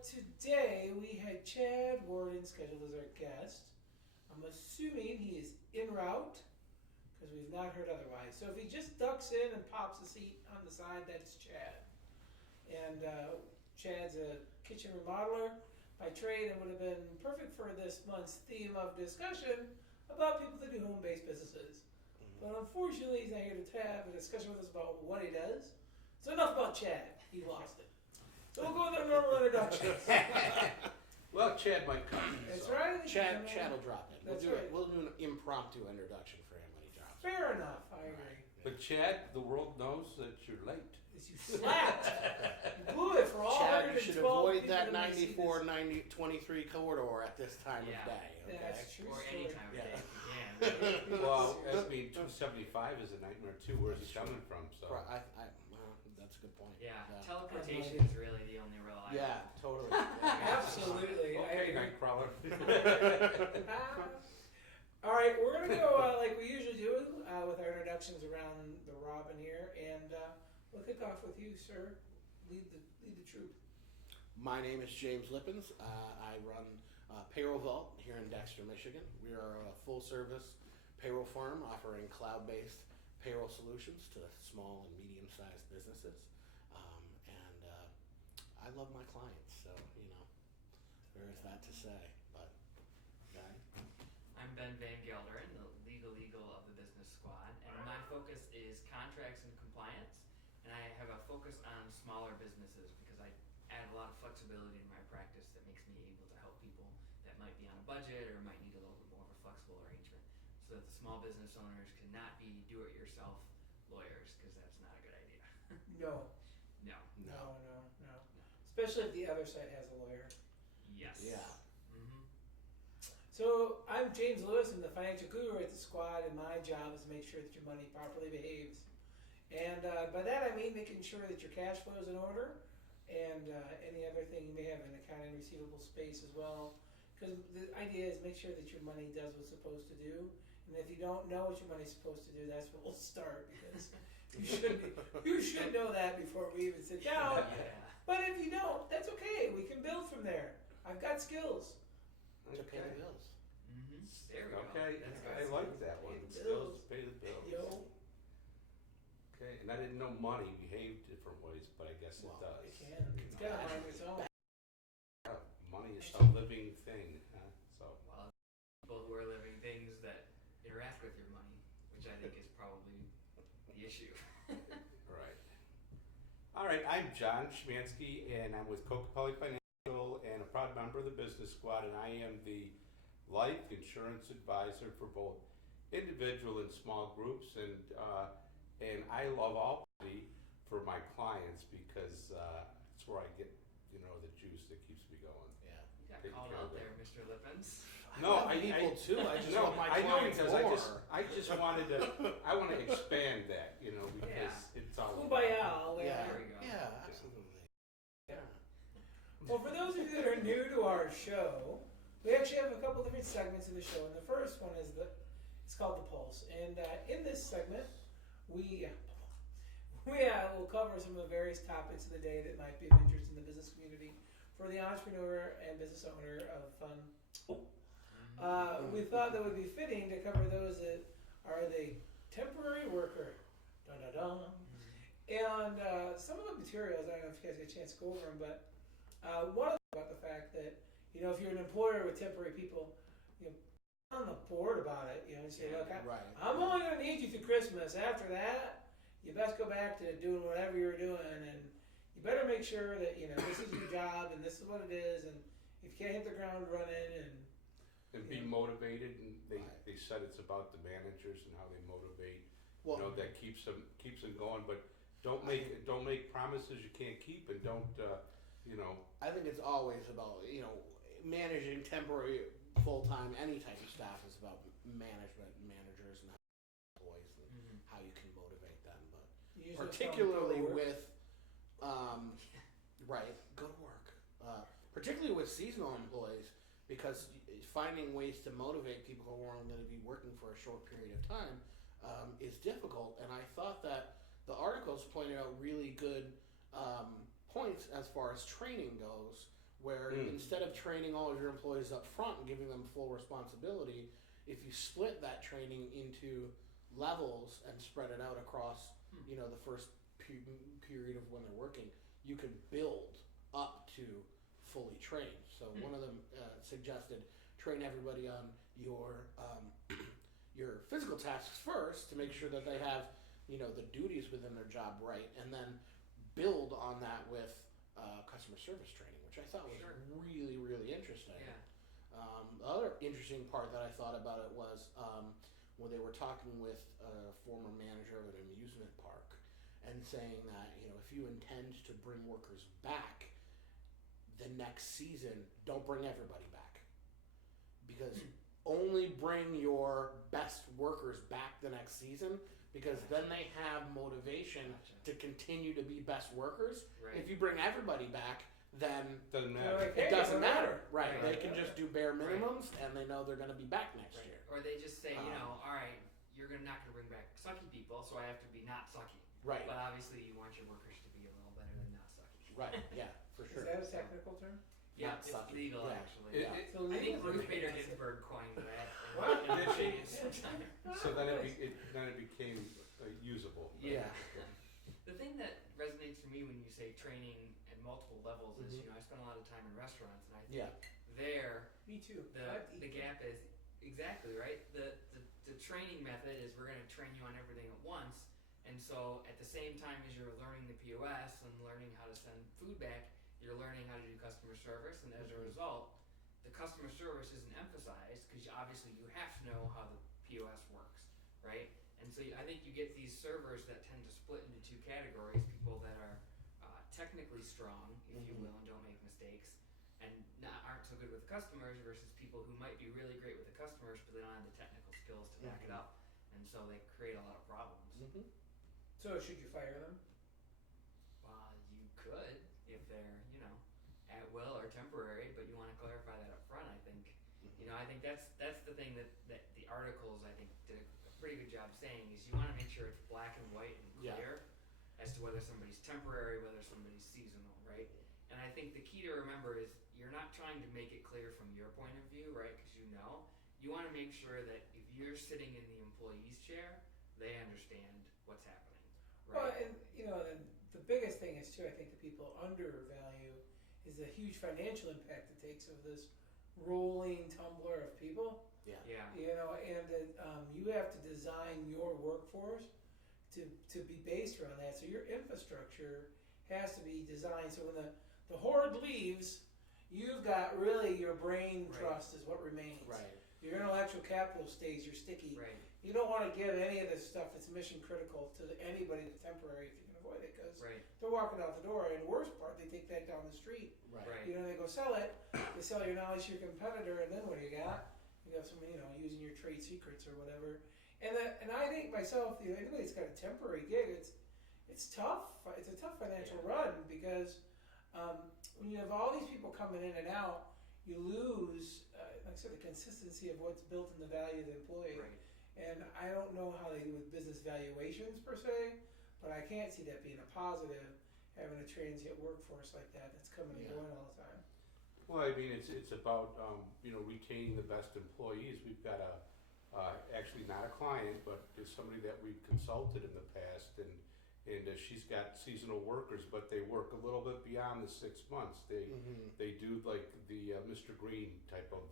Today we had Chad Warden scheduled as our guest. I'm assuming he is en route because we've not heard otherwise. So if he just ducks in and pops a seat on the side, that's Chad. And Chad's a kitchen remodeler by trade and would have been perfect for this month's theme of discussion about people that do home-based businesses. But unfortunately, he's not here to have a discussion with us about what he does. So enough about Chad. He lost it. So we'll go with our normal introductions. Well, Chad might come. That's so. right. Chad will drop in. That's We'll do right. We'll do an impromptu introduction for him when he drops. Fair enough. I agree. But Chad, the world knows that you're late. Is you slapped. You blew it for all Chad, you 112 should avoid people that that may see 94, 90, 23 corridor at this time of day. Okay? That's true. Or any time of day if you can. Well, I mean, 275 is a nightmare too. Where's it coming from? So. Well, that's a good point. Yeah, teleportation is really the only real item. Yeah, totally. Absolutely. I Okay, agree. Nightcrawler. All right, we're gonna go like we usually do with our introductions around the Robin here, and we'll kick off with you, sir. Lead the troop. My name is James Lippens. I run Payroll Vault here in Dexter, Michigan. We are a full-service payroll firm offering cloud-based payroll solutions to small and medium-sized businesses. I love my clients, so, there is that to say. But, okay. I'm VanGelderen, the legal of the business squad, and my focus is contracts and compliance, and I have a focus on smaller businesses because I add a lot of flexibility in my practice that makes me able to help people that might be on a budget or might need a little bit more of a flexible arrangement, so that the small business owners cannot be do-it-yourself lawyers, because that's not a good idea. No. No. No. Especially if the other side has a lawyer. Yes. Yeah. Mm-hmm. So I'm James Lewis. I'm the financial guru at the squad, and my job is to make sure that your money properly behaves. And by that I mean making sure that your cash flow is in order, and any other thing you may have in accounting receivable space as well. Because the idea is make sure that your money does what's it's supposed to do. And if you don't know what your money's supposed to do, that's where we'll start, because you should know that before we even sit down. Yeah. But if you don't, that's okay. We can build from there. I've got skills. To pay the bills. Mm-hmm. There we go. Okay, That's I good. like that one. Pay the Skills bills. pay the bills. Yo. Okay, and I didn't know money behaved different ways, but I guess Well, it does. It can. It's got to mind its own. Money is a living thing, huh? So. Well, people who are living things that interact with your money, which I think is probably the issue. Right. All right, I'm John Schemanske, and I'm with Coca-Cola Financial and a proud member of the Business Squad, and I am the life insurance advisor for both individual and small groups, and I love all for my clients because it's where I get the juice that keeps me going. Yeah. You got Take called care of out that. there, Mr. Lippens. No, love people too. I just no, want my I know clients because more. I just wanted to want to expand that, because it's all Kumbaya. Yeah. There we go. Yeah, absolutely. Yeah. Well, for those of you that are new to our show, we actually have a couple different segments in the show, and the first one is it's called the Pulse. And in this segment, we will cover some of the various topics of the day that might be of interest in the business community for the entrepreneur and business owner of we thought that would be fitting to cover those that are the temporary worker. Dun, dun, dun. And some of the materials, I don't know if you guys get a chance to go over them, but one of them about the fact that, if you're an employer with temporary people, on the board about it, and say, look, I'm only going to need you through Christmas. After that, you best go back to doing whatever you're doing, and you better make sure that, this is your job, and this is what it is, and if you can't hit the ground running, and be motivated, and they said it's about the managers and how they motivate. Well, That keeps them going, but don't make promises you can't keep, and don't. I think it's always about managing temporary, full-time, any type of staff is about management, managers, and employees, and how you can motivate them. But particularly with go to work. Particularly with seasonal employees, because finding ways to motivate people who are going to be working for a short period of time is difficult. And I thought that the articles pointed out really good points as far as training goes where instead of training all of your employees up front and giving them full responsibility, if you split that training into levels and spread it out across, the first period of when they're working, you can build up to fully trained. So one of them suggested train everybody on your physical tasks first to make sure that they have, the duties within their job right, and then build on that with customer service training, which I thought was really, really interesting. Yeah. The other interesting part that I thought about it was when they were talking with a former manager of an amusement park and saying that, if you intend to bring workers back the next season, don't bring everybody back. Because only bring your best workers back the next season, because then they have motivation to continue to be best workers. Right. If you bring everybody back, then Doesn't matter. Like, it hey, doesn't matter. Right. Right. They can just do bare minimums and they know they're going to be back next Right. year. Or they just say, all right, you're not going to bring back sucky people, so I have to be not sucky. Right. But obviously, you want your workers to be a little better than not sucky. Right. Yeah, for sure. Is that a technical term? Yeah, Not it's sucky. legal Yeah. actually. Yeah. So I think legal Ruth is- Bader Ginsburg coined that. What? Did she? So then Nice. it became usable. Yeah. The thing that resonates for me when you say training at multiple levels is, I spend a lot of time in restaurants, and I think Yeah. there Me too. the gap is exactly right. The training method is we're going to train you on everything at once, and so at the same time as you're learning the POS and learning how to send food back, you're learning how to do customer service, and as a result, the customer service isn't emphasized because obviously you have to know how the POS works, right? And so I think you get these servers that tend to split into two categories: people that are technically strong, if you will, and don't make mistakes, and aren't so good with the customers, versus people who might be really great with the customers, but they don't have the technical skills to back it up, and so they create a lot of problems. So should you fire them? You could if they're, at will or temporary, but you want to clarify that up front. I think, I think that's the thing that the articles I think did a pretty good job saying is you want to make sure it's black and white and clear as to whether somebody's temporary, whether somebody's seasonal, right? And I think the key to remember is you're not trying to make it clear from your point of view, right? Because you want to make sure that if you're sitting in the employee's chair, they understand what's happening, Well, right? and and the biggest thing is too, I think that people undervalue is the huge financial impact it takes of this rolling tumbler of people. Yeah. And that you have to design your workforce to be based around that. So your infrastructure has to be designed so when the horde leaves, you've got really your brain trust is what remains. Right. Your intellectual capital stays, you're sticky. Right. You don't want to give any of this stuff that's mission critical to anybody that's temporary if you can avoid it, because Right. they're walking out the door, and the worst part, they take that down the street. Right. Right. They go sell it, they sell your knowledge to your competitor, and then what do you got? You got someone, using your trade secrets or whatever. And I think myself, anybody that's got a temporary gig, it's tough. It's a tough financial run because when you have all these people coming in and out, you lose, like I said, the consistency of what's built in the value of the employee. Right. And I don't know how they do with business valuations per se, but I can't see that being a positive, having a transient workforce like that that's coming and going all the time. Well, I mean, it's about retaining the best employees. We've got actually not a client, but there's somebody that we've consulted in the past, and she's got seasonal workers, but they work a little bit beyond the 6 months. They do like the Mr. Green type of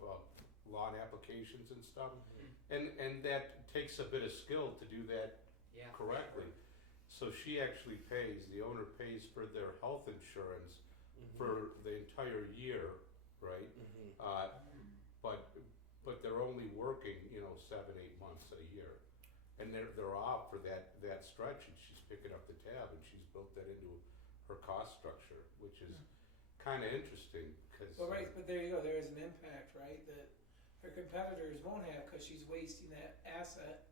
lawn applications and stuff, and that takes a bit of skill to do that correctly. So she actually pays, the owner pays for their health insurance for the entire year, right? But they're only working 7-8 months a year, and they're off for that stretch, and she's picking up the tab, and she's built that into her cost structure, which is kind of interesting because. But there you go. There is an impact, right? That her competitors won't have because she's wasting that asset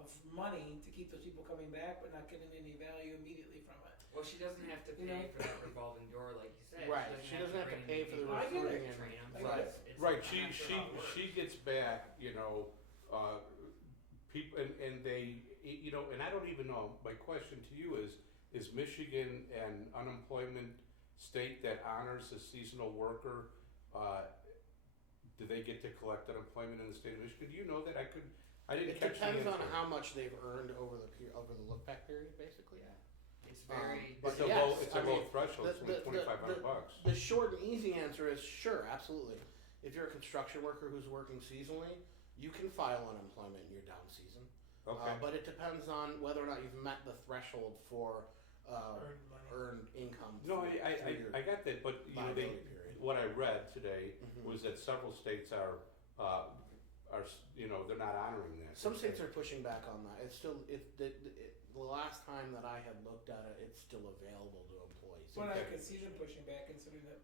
of money to keep those people coming back, but not getting any value immediately from it. Well, she doesn't have to pay for that revolving door, like you said. Right. She doesn't have to bring pay in for the people I get recruiting it. and train 'em, so Right. it's Right, I'm not sure how it works. she gets back, people, and they, and I don't even know. My question to you is Michigan an unemployment state that honors a seasonal worker, do they get to collect unemployment in the state of Michigan? Do you know that? I didn't It catch the depends on answer. how much they've earned over the look-back period, basically. Yeah. It's very. But It's a yes, low threshold. It's only $2,500. The short and easy answer is sure, absolutely. If you're a construction worker who's working seasonally, you can file unemployment in your down season. Okay. But it depends on whether or not you've met the threshold for Earned money. earned income. No, through your I got that, but liability period. what I read today Mhm. was that several states are they're not honoring that. Some states are pushing back on that. It's still the last time that I had looked at it, it's still available to employees. But I could see them pushing back, considering that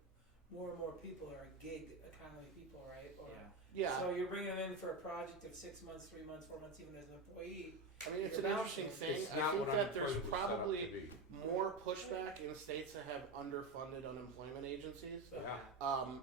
more and more people are gig economy people, right? Or, Yeah. Yeah, So you're bringing them in for a project of 6 months, 3 months, 4 months, even as an employee. I mean it's You're an bouncing. interesting thing. It's I not think what that there's unemployment was set up probably to be. more pushback in states that have underfunded unemployment agencies. Yeah.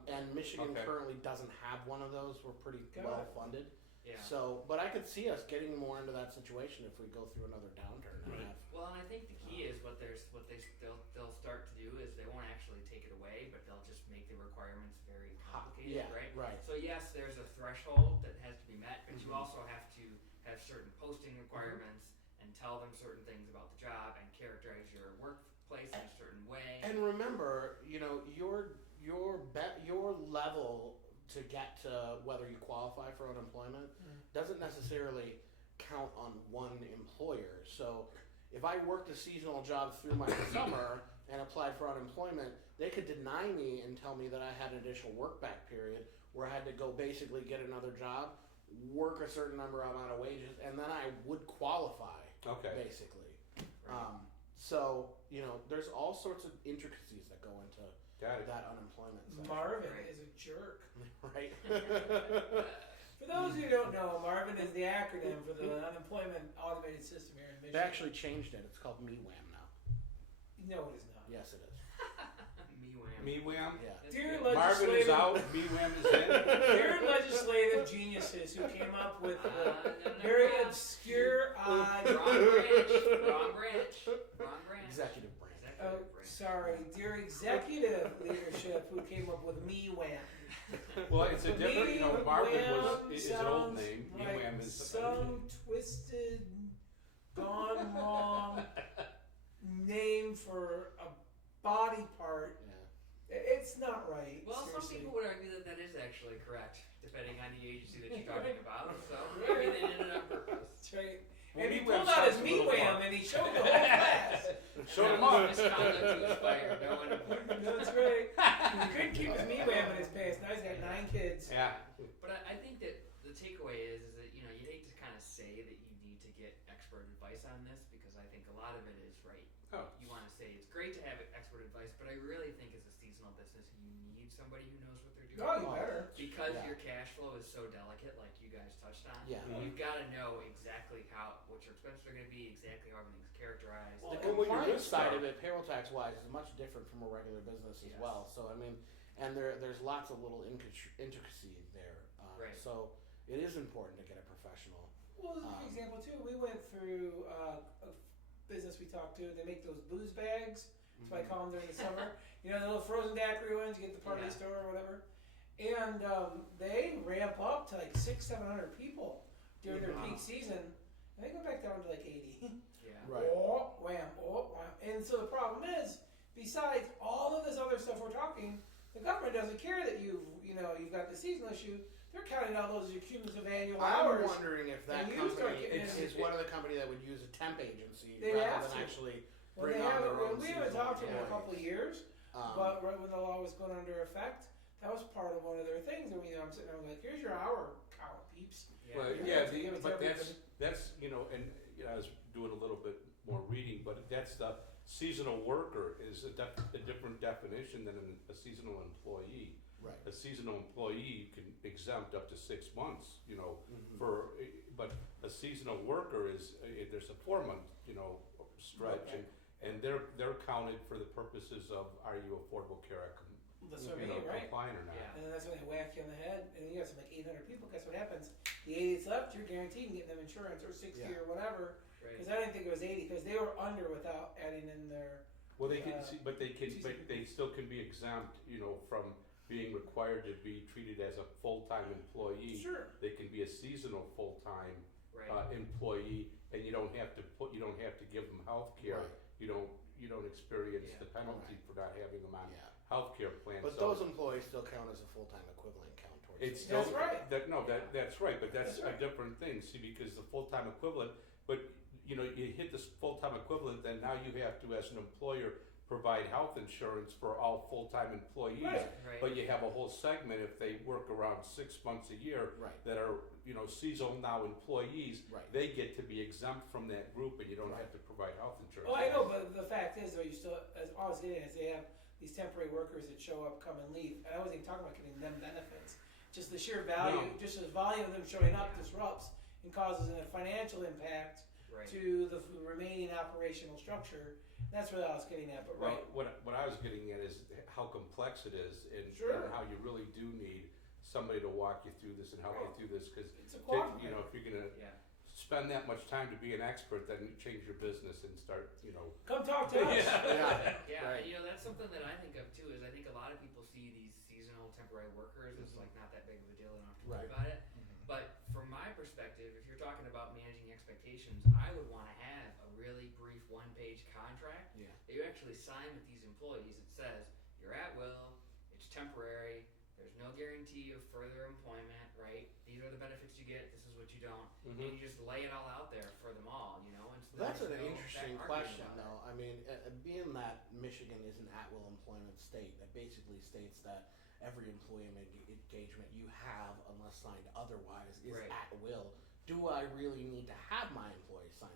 And Michigan Okay. currently doesn't have one of those. We're pretty Got it. well funded. Yeah. So, but I could see us getting more into that situation if we go through another downturn. And Right. have, Well, and I think the key is they'll start to do is they won't actually take it away, but they'll just make the requirements very complicated, yeah, right? right. So yes, there's a threshold that has to be met, but you Mhm. also have to have certain posting requirements and tell them certain things about the job and characterize your workplace in a certain way. And remember, your level to get to whether you qualify for unemployment doesn't necessarily count on one employer. So, if I worked a seasonal job through my summer and applied for unemployment, they could deny me and tell me that I had an additional work back period where I had to go basically get another job, work a certain amount of wages, and then I would qualify, Okay. basically. Right. So, there's all sorts of intricacies that go into Got it. that unemployment section. Marvin Right. is a jerk. Right? For those who don't know, Marvin is the acronym for the unemployment automated system here in They Michigan. actually changed it. It's called MeWham now. No, it is not. Yes, it is. Me wham. Me wham. Yeah. That's Dear good. Marvin is out. Me wham is in. There are legislative geniuses who came up with very obscure, odd. Wrong branch. Executive branch. Oh, Executive branch. sorry, dear executive leadership who came up with me wham. Well, it's a different. Marvin Me-wham is an old sounds name. Me like wham is some twisted, gone wrong name for a body part. Yeah. It's not right. Well, some seriously. people would argue that is actually correct, depending on the agency that you're talking about. So maybe they did it on purpose. That's right. Well, And he me-wham pulled out his sounds a me little wham more- and he showed the whole class. Show That him was up. misconduct to expire. No unemployment. That's right. He couldn't keep his me wham in his pants. Now he's got 9 kids. Yeah. But I think that the takeaway is that you hate to kind of say that you need to get expert advice on this because I think a lot of it is right. Oh. You want to say it's great to have expert advice, but I really think as a seasonal business you need somebody who knows what they're doing. Oh, you better. Because Yeah. your cash flow is so delicate, like you guys touched on. Yeah. You've got to know exactly what your expenses are going to be, exactly how everything's characterized. The Well, when you're compliance this side far- of it, payroll tax wise, is much different from a regular business as Yes. well. So I mean, and there's lots of little intricacy there. Right. So it is important to get a professional. Well, as an example too, we went through a business we talked to. They make those booze bags. That's what I call them during the summer. The little frozen daiquiri ones you get at the party Yeah. store or whatever. And they ramp up to like 600-700 people during their Wow. peak season. And they go back down to like 80. Yeah. Right. Oh, wham, oh, wham. And so the problem is, besides all of this other stuff we're talking, the government doesn't care that you've got the seasonal issue. They're counting all those as your cumulative annual I'm hours. wondering if that And you start company getting is into- one of the company that would use a temp agency They rather have than to. actually Well, bring they on haven't, their own we haven't seasonal talked to them in a employees. couple of years, but right when the law was going under effect, that was part of one of their things. And I'm sitting there like, here's your hour count, peeps. Yeah. Well, You yeah, have to give it to but everybody. that's and I was doing a little bit more reading, but that's the seasonal worker is a different definition than a seasonal employee. Right. A seasonal employee you can exempt up to 6 months, Mhm. but a seasonal worker is there's a 4-month, stretch, Okay. and they're counted for the purposes of are you Affordable Care Act That's what I mean, right? compliant or not? Yeah. And then that's when they whack you on the head, and you got some like 800 people. Guess what happens? The 80 that's left, you're guaranteed to get them insurance or 60 Yeah. or whatever. Right. Because I didn't think it was 80 because they were under without adding in their Well, they can see, but they Tuesday. still can be exempt, from being required to be treated as a full-time employee. Sure. They can be a seasonal full-time Right. Employee, and you don't have to give them health care. Right. You don't experience Yeah. the penalty for not having them on Yeah. health care plan. But So those employees still count as a full-time equivalent count towards. it's the- still, That's right. that's right, but that's That's a right. different thing, see, because the full-time equivalent, but, you hit this full-time equivalent, then now you have to, as an employer, provide health insurance for all full-time employees. Right. Right. But you have a whole segment, if they work around 6 months a year, Right. that are, seasonal now employees, Right. they get to be exempt from that group, and you don't Right. have to provide health insurance. Well, I know, but the fact is, though, you still, as all I was getting is they have these temporary workers that show up, come and leave, and I wasn't even talking about getting them benefits. Just the sheer value, No. just the volume of them showing up disrupts and causes a financial impact Right. to the remaining operational structure. That's what I was getting at, but Well, right. what I was getting at is how complex it is, and Sure. how you really do need somebody to walk you through this and help you Right. through this, because, It's a cooperative. if you're gonna Yeah. spend that much time to be an expert, then you change your business and start, Come talk to us. Yeah. Yeah, Right. and that's something that I think of too. Is I think a lot of people see these seasonal temporary workers as like not that big of a deal and don't have to worry Right. about it. But from my perspective, if you're talking about managing expectations, I would want to have a really brief one-page contract Yeah. that you actually sign with these employees. It says you're at will, it's temporary, there's no guarantee of further employment, right? These are the benefits you get, this is what you don't, and you just lay it all out there for them all, and so That's there's an no interesting back question, argument though. about I mean, being that Michigan is an at-will employment state, that basically states that every employment engagement you have, unless signed otherwise, is Right. at will. Do I really need to have my employees sign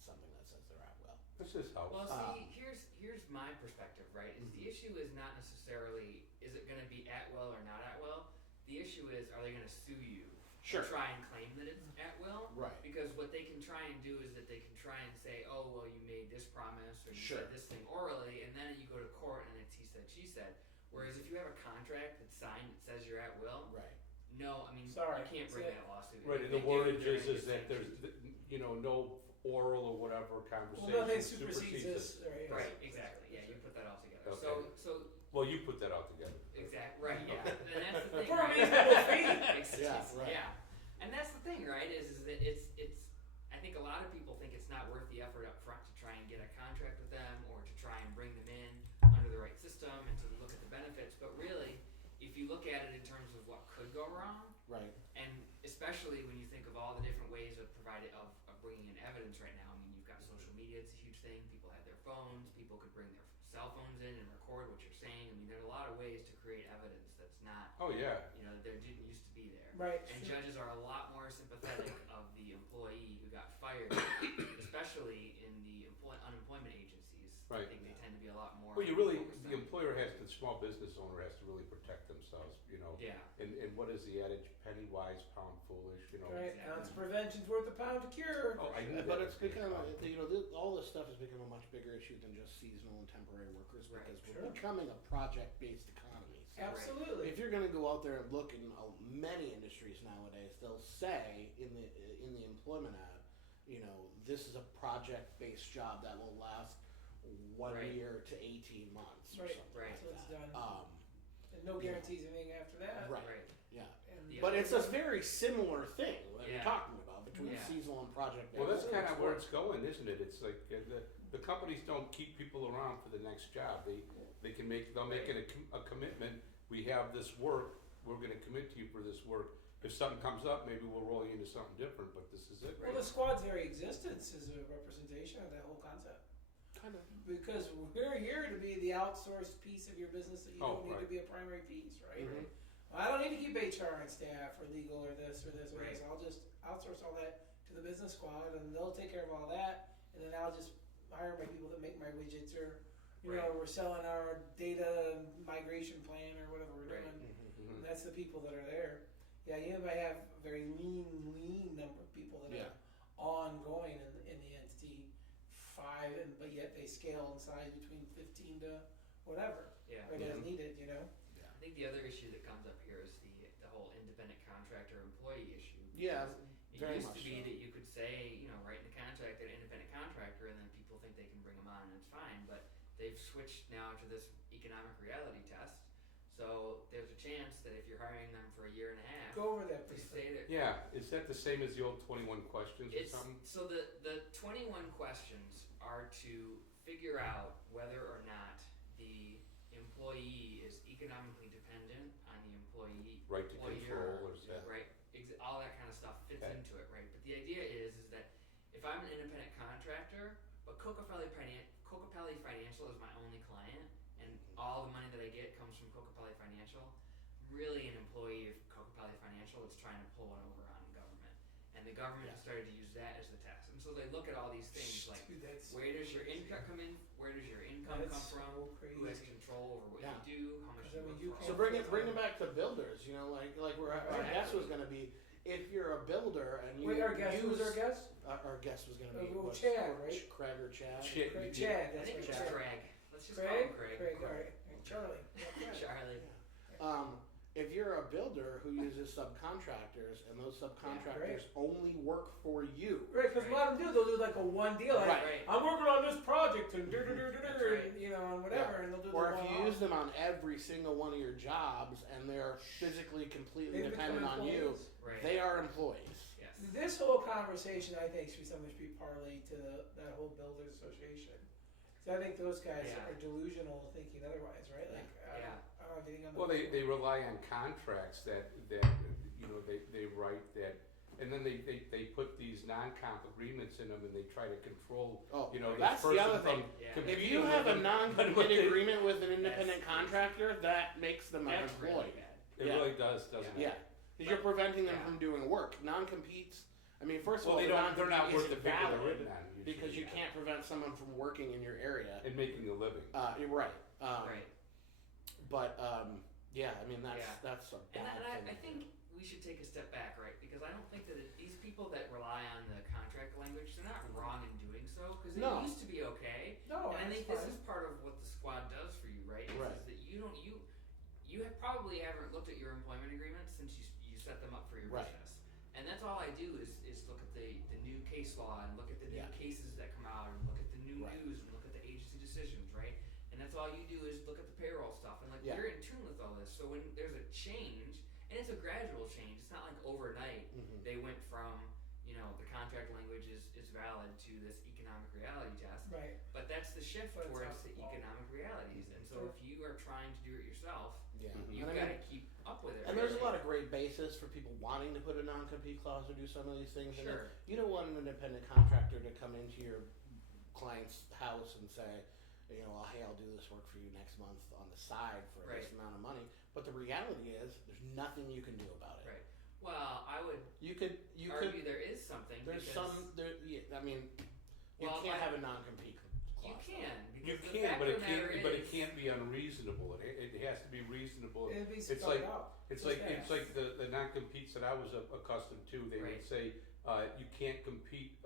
something that says they're at will? this is how. Well, see, here's my perspective, right? Is the issue is not necessarily is it going to be at will or not at will. The issue is are they going to sue you Sure. and try and claim that it's at will? Right. Because what they can try and do is that they can try and say, oh well, you made this promise or you Sure. said this thing orally, and then you go to court and it's he said she said. Whereas if you have a contract that's signed that says you're at will, Right. no, I mean Sorry, you can't bring that's it. that lawsuit. Right, If and the they do, wordage they're is gonna get that there's, sanctioned. no oral or whatever conversation Well, nothing supersedes supersedes this. this. Right, exactly. Yeah, you put that all together. Okay. So Well, you put that all together. exact right. Yeah, and that's the thing. For a right? reasonable fee. Yeah, right. Yeah, and that's the thing, right? Is that it's. I think a lot of people think it's not worth the effort up front to try and get a contract with them or to try and bring them in under the right system and to look at the benefits. But really, if you look at it in terms of what could go wrong, Right. and especially when you think of all the different ways of bringing in evidence right now. I mean, you've got social media; it's a huge thing. People have their phones. People could bring their cell phones in and record what you're saying. I mean, there's a lot of ways to create evidence that's not, Oh, yeah. there didn't used to be there. Right. And judges are a lot more sympathetic of the employee who got fired, especially in the unemployment agencies. Right. I think they tend to be a lot more. Well, the focused on- employer the small business owner has to really protect themselves, Yeah. And what is the adage, penny wise, pound foolish, Right. Exactly. Ounce of prevention's worth a pound to cure. Oh, I knew that. But it's become, all this stuff has become a much bigger issue than just seasonal and temporary workers Right, because sure. we're becoming a project-based economy. So Absolutely. if you're going to go out there and look in many industries nowadays, they'll say in the employment ad, this is a project-based job that will last 1 Right. year to 18 months or Right. something Right. like So it's that. done. And no guarantees anything after that. Right. Right. Yeah. And The But other it's a very similar thing that Yeah. we're talking about between Yeah. seasonal and project-based. Well, that's kind It's of where it's going, isn't it? It's like the companies don't keep people around for the next job. They'll make a commitment. We have this work. We're going to commit to you for this work. If something comes up, maybe we'll roll you into something different. But this is it. Well, the squad's very existence is a representation of that whole concept. kind of. Because we're here to be the outsourced piece of your business that you Oh, don't need to right. be a primary piece, right? Mhm. Well, I don't need to keep HR and staff or legal or this or this or this. Right. I'll just outsource all that to the business squad and they'll take care of all that. And then I'll just hire my people that make my widgets or, Right. we're selling our data migration plan or whatever we're Right. doing. Mhm. That's the people that are there. Yeah, you might have a very lean number of people that Yeah. are ongoing in the entity, but yet they scale in size between 15 to whatever, Yeah. right as needed, I think the other issue that comes up here is the whole independent contractor employee issue. Yeah, It very used much to be so. that you could say, write in the contract that independent contractor, and then people think they can bring them on, and it's fine. But they've switched now to this economic reality test. So there's a chance that if you're hiring them for a year and a half, Go over that, to please. say that Yeah, is that the same as the old 21 questions or it's something? so the 21 questions are to figure out whether or not the employee is economically dependent on the employee, Right to employer, control or is that? right? All that kind of stuff fits Okay. into it, right? But the idea is that if I'm an independent contractor, but Kokopelli Financial is my only client, and all the money that I get comes from Kokopelli Financial, I'm really an employee of Kokopelli Financial that's trying to pull one over on government, and the government has started to use that as the test, and so they look at all these things like, Dude, that's where does your income come in? Where does your income That's come from? so crazy. Who has control over what Yeah. you do? How much Because I you mean, work you for? can't- So bring it back to builders. You know, like where our guess was going to be. If you're a builder and you Wait, our guest, who's our guest? Our guest was going to be Well, what's- Chad, right? Craig or Chad? Chad. Craig, Yeah. Chad, I that's think right. it's Chad. Craig. Let's just call Craig? him Craig. Craig, all right. And Charlie. Yeah, Craig. Charlie. If you're a builder who uses subcontractors and those subcontractors only work for you, Right, because a lot of them do, they'll do like a one deal, like, Right. I'm working on this project and That's right. and, you know, and whatever, and they'll do or the if you one-off. use them on every single one of your jobs and they're physically completely They become dependent on you, employees. Right. they are employees. Yes. This whole conversation, I think, should be something that should be parlayed to that whole builders association. So I think those guys Yeah. are delusional thinking otherwise, right? Like, Yeah. I don't have anything on the. Well, they rely on contracts that you know they write that, and then they put these non-comp agreements in them, and they try to control. Oh, You know, this that's the person other from thing. Yeah. competing If you with have a them. non-compete agreement with an independent That's- contractor, that makes them an That's employee. really bad. It Yeah. really does, doesn't it? Yeah, because you're preventing them Yeah. from doing work. Non-competes. I mean, first of Well, all, they're the not non-compete worth the isn't paper they're valid written on usually. because you can't prevent someone from working in your area. And making a living. You're right. Right. But yeah, I mean that's Yeah. that's a And, bad I thing. think we should take a step back, right? Because I don't think that these people that rely on the contract language, they're not wrong in doing so, because it No. used to be okay. No, And I that's think this fine. is part of what the squad does for you, right? Is, Right. is that you have probably haven't looked at your employment agreements since you set them up for your Right. business. And that's all I do is look at the new case law and look at the new Yeah. cases that come out and look at the new Right. news and look at the agency decisions, right? And that's all you do is look at the payroll stuff and like Yeah. you're in tune with all this. So when there's a change, and it's a gradual change, it's not like overnight Mhm. they went from, the contract language is valid to this economic reality test. Right. But that's the shift But it's towards not the the law. economic realities. And so if you are trying to do it yourself, Yeah, you've and I got mean, to keep up with it. and there's a really. lot of great basis for people wanting to put a non-compete clause or do some of these things. And Sure. you don't want an independent contractor to come into your client's house and say, well, hey, I'll do this work for you next month on the side for this Right. amount of money. But the reality is, there's nothing you can do about it. Right. Well, I would You could argue there is something. There's because I mean, you Well, can't I- have a non-compete you clause. can. You Because the can, fact but of it the can't. matter But it is- can't be unreasonable. It has to be reasonable. It'd be It's spelled like- out. It's Just like ask. the non-competes that I was accustomed to. They Right. would say you can't compete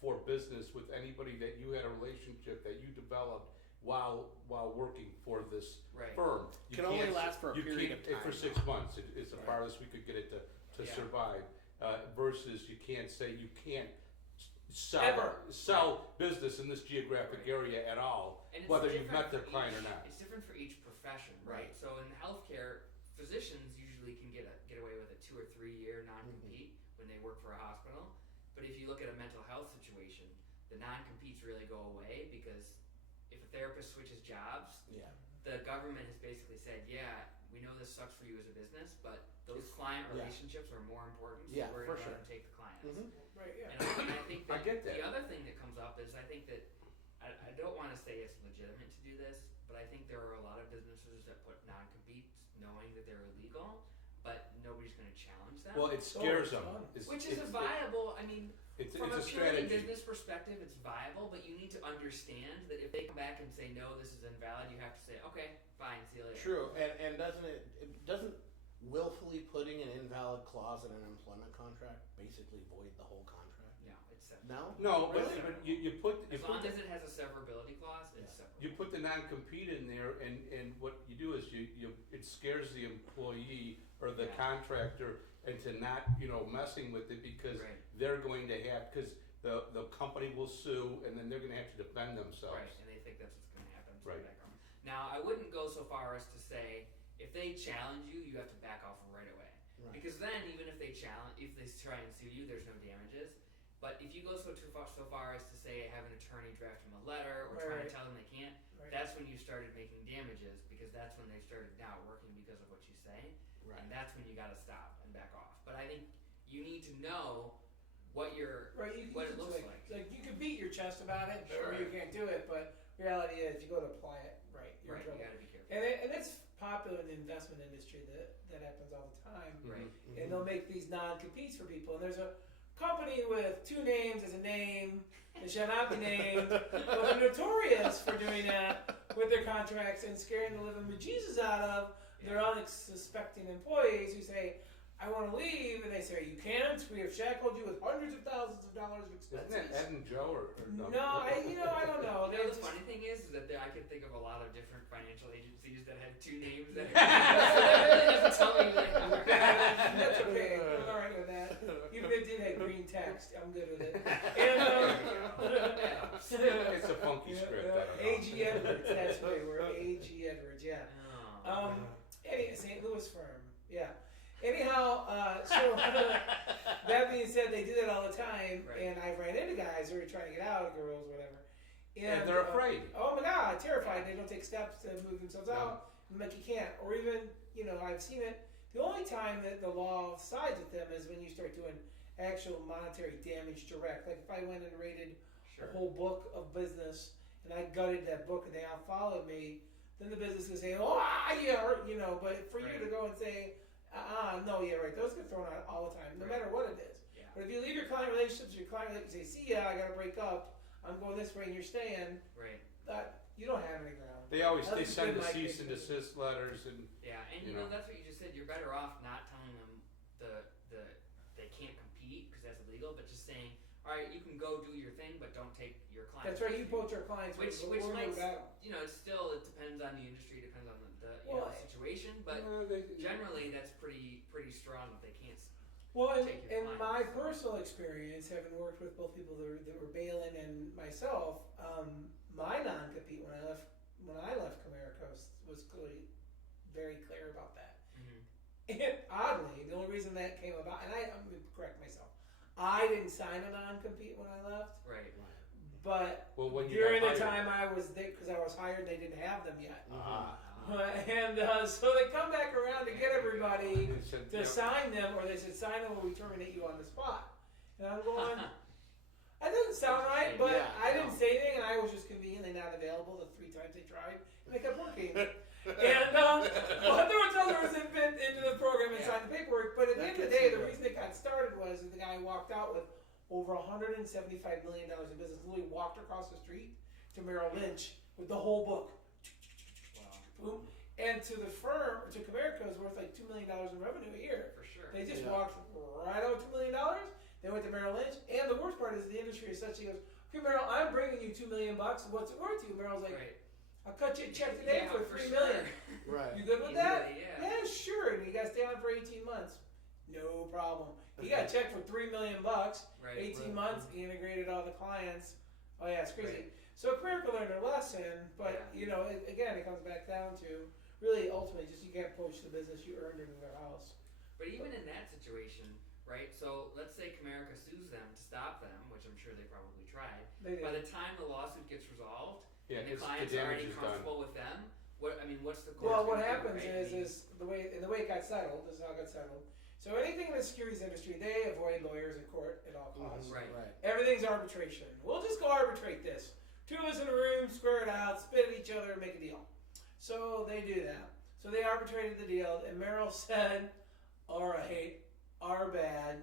for business with anybody that you had a relationship that you developed while working for this Right. firm. You Can only can't- last for a you period can't- of time. For 6 months. It's the Right. farthest we could get it to Yeah. survive. Versus you can't say you can't Ever. sell business in this geographic Right. area at all, And it's whether you've different met their for client or each- not. It's different for each profession, right? Right. So in healthcare, physicians usually can get away with a 2 or 3 year non-compete when they work for a hospital. But if you look at a mental health situation, the non-competes really go away because if a therapist switches jobs, Yeah. the government has basically said, yeah, we know this sucks for you as a business, but those client Yeah. relationships are more important, so Yeah, we're for going to sure. let them take the clients. Mhm. Right, yeah. And I think I that get that. the other thing that comes up is I think that I don't want to say it's legitimate to do this, but I think there are a lot of businesses that put non-competes knowing that they're illegal, but nobody's going to challenge them. Well, it scares them. done. Which is a viable, It's from a a purely strategy. business perspective, it's viable, but you need to understand that if they come back and say, no, this is invalid, you have to say, okay, fine, see you later. True, and doesn't willfully putting an invalid clause in an employment contract basically void the whole contract? No, it's separate. No. No, Really? but you put As long as it has a severability clause, it's Yeah. separate. you put the non-compete in there, and what you do is it scares the employee or the Yeah. contractor into not messing with it because Right. they're going to have the company will sue and then they're going to have to defend themselves. Right, and they think that's what's going to happen. Right. background. Now, I wouldn't go so far as to say if they challenge you, you have to back off right away. Right. Because then, even if they try and sue you, there's no damages. But if you go so far as to say have an attorney draft them a letter or try and tell them they can't, that's when you started making damages, because that's when they started not working because of what you say, and that's when you got to stop and back off. But I think you need to know what what it looks like. Like you can beat your chest about it, Sure. or you can't do it. But reality is, you go to apply it, you're in You trouble. got to be careful. And it's popular in the investment industry that happens all the time. Right. Mm-hmm. And they'll make these non-competes for people. And there's a company with 2 names as a name, and Schemanske name, but they're notorious for doing that with their contracts and scaring the living bejesus out of their unsuspecting employees who say, I want to leave, and they say, you can't, we have shackled you with hundreds of thousands of dollars of Isn't expenses. that Ed and Joe or no? No, I don't know. You know, the Just- funny thing is that I could think of a lot of different financial agencies that had 2 names that doesn't tell me what they are. That's okay. I'm alright with that. Even if it did have green text, I'm good with it. And It's a funky script. I don't know. A.G. Edwards, that's what they were. A.G. Edwards, yeah. Oh. St. Louis firm, yeah. Anyhow, so that being said, they do that all the time, Right. and I ran into guys who are trying to get out, girls, whatever. And they're afraid. Oh my God, terrified. They don't take steps to move themselves out. I'm like, you can't. Or even, I've seen it. The only time that the law sides with them is when you start doing actual monetary damage direct. Like if I went and raided a whole book of business and I gutted that book and they all followed me, then the business would say, but for you to go and say, no, those get thrown out all the time, no matter what it is. Yeah. But if you leave your client relationships, you say, see ya, I gotta break up, I'm going this way and you're staying, Right. you don't have any ground. They send the cease and desist letters and. Yeah, and You you know know. that's what you just said. You're better off not telling them they can't compete because that's illegal, but just saying, all right, you can go do your thing, but don't take your clients. That's right, you poach our clients, Which we're might, going battle. it depends on the industry, depends on the situation, but generally that's pretty strong if they can't. Well, take your in clients. my personal experience, having worked with both people that were bailing and myself, my non-compete when I left Comerica was clearly very clear about that. Mm-hmm. And oddly, the only reason that came about, and I'm going to correct myself, I didn't sign a non-compete when I left, Right. but When you during got the hired. time I was there, because I was hired, they didn't have them yet. Ah. And so they come back around to get everybody They said, to sign them, or they said sign them or we terminate you on the spot. And I'm going, that doesn't sound right, but I didn't say anything, and I was just conveniently not available the 3 times they tried, and they kept working. And but there was others that fit into the program and signed the paperwork. But at the end of the day, the reason it got started was that the guy walked out with over $175 million in business. Literally walked across the street to Merrill Lynch with the whole book. Boom. And to the firm, to Comerica, it was worth like $2 million in revenue a year. For sure. They just walked right out $2 million. They went to Merrill Lynch, and the worst part is the industry is such. He goes, "Okay, Merrill, I'm bringing you $2 million. What's it worth to you?" Merrill's like, Right. "I'll cut you a check today Yeah, for for $3 sure. million. Right. You good with that?" Easily, yeah. Yeah, sure. And you got to stay on for 18 months. No problem. He got a check for $3 million. Right. 18 months. He integrated all the clients. Oh yeah, it's crazy. So Comerica learned a lesson, but again, it comes back down to really ultimately just you can't poach the business you earned into their house. But even in that situation, right? So let's say Comerica sues them to stop them, which I'm sure they probably tried. They By did. the time the lawsuit gets resolved, Yeah, and the it's, the client's damage already is done. comfortable with them, what's the court's Well, what gonna do, happens right? is the way it got settled. This is how it got settled. So anything in the securities industry, they avoid lawyers in court at all costs. Right. Everything's arbitration. We'll just go arbitrate this. 2 of us in a room, square it out, spit at each other, and make a deal. So they do that. So they arbitrated the deal, and Merrill said, "All right, our bad.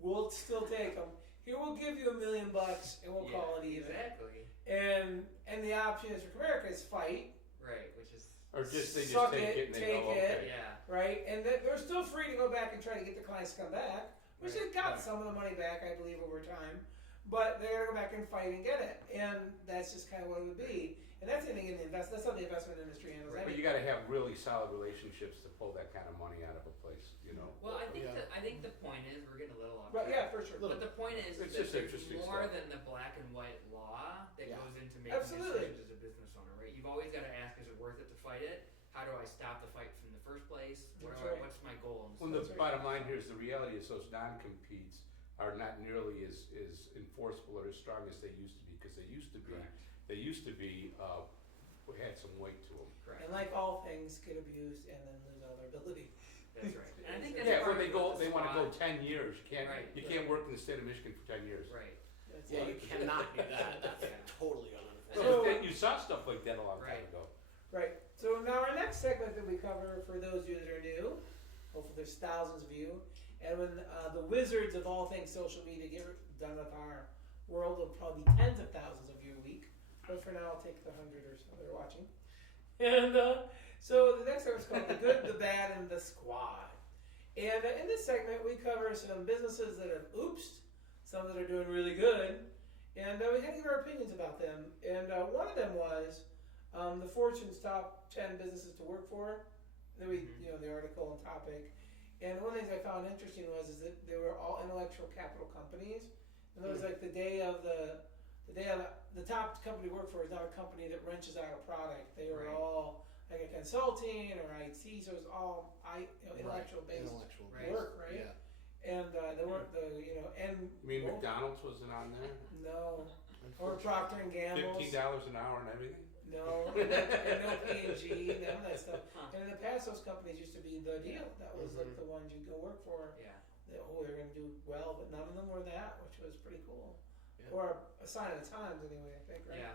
We'll still take them. Here, we'll give you $1 million, and we'll call it even." Exactly. And the option is for Comerica is fight, Right, which is Or just they just Suck take it, it and they take go, it. okay. right? And they're still free to go back and try to get the clients to come back, which Right. they got some of the money back, I believe, over time. But they got to go back and fight and get it, and that's just kind of what it would be. And that's anything in the that's how the investment industry handles But it. you got to have really solid relationships to pull that kind of money out of a place, well. I think Yeah. I think the point is we're getting a little off. But track. yeah, for sure. But the point is It's that just there's interesting more stuff. than the black and white law that Yeah. goes into making Absolutely. decisions as a business owner, right? You you've always got to ask, is it worth it to fight it? How do I stop the fight from the first place? That's right. What's my goal? Well, the bottom line here is the reality is those non-competes are not nearly as enforceable or as strong as they used to be, because they used to be, had some weight to them. Correct. And like all things, get abused and then lose all their ability. That's right. And I think that's Yeah, part when of what the they want to go squad- 10 years, you can't work in the state of Michigan for 10 years. Right. That's Yeah, you like- cannot do that. That's Yeah. totally unenforceable. So- But you saw stuff like that a long time Right. ago. Right. So now our next segment that we cover, for those of you that are new, hopefully there's thousands of you, and when the wizards of all things social media get done with our world, will probably be tens of thousands of you a week. But for now, I'll take the 100 or so that are watching. And so the next segment is called The Good, the Bad, and the Squad. And in this segment, we cover some businesses that have oopsed, some that are doing really good, and we had to give our opinions about them. And one of them was the Fortune's top 10 businesses to work for. Then we, the article and topic. And one of the things I found interesting is that they were all intellectual capital companies. And it was like the day of the top company to work for is not a company that wrenches out a product. They were Right. all like a consulting or IT, so it was all intellectual based Intellectual Right. work, right? Yeah. And they weren't and You mean McDonald's wasn't on there? no, or Procter and Gamble's. $15 an hour and everything? No, and no P&G, none of that stuff. Huh. And in the past, those companies used to be the deal. That was like the ones you'd go work for. Yeah. That, they're going to do well, but none of them were that, which was pretty cool. Yeah. Or a sign of the times, anyway, I think, right? Yeah.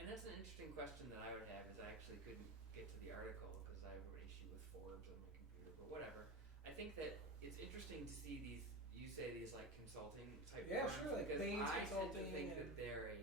And that's an interesting question that I would have, is I actually couldn't get to the article because I have an issue with Forbes on my computer, but whatever. I think that it's interesting to see these like consulting type Yeah, firms, sure, like because Bain's I tend to Consulting think and- that they're a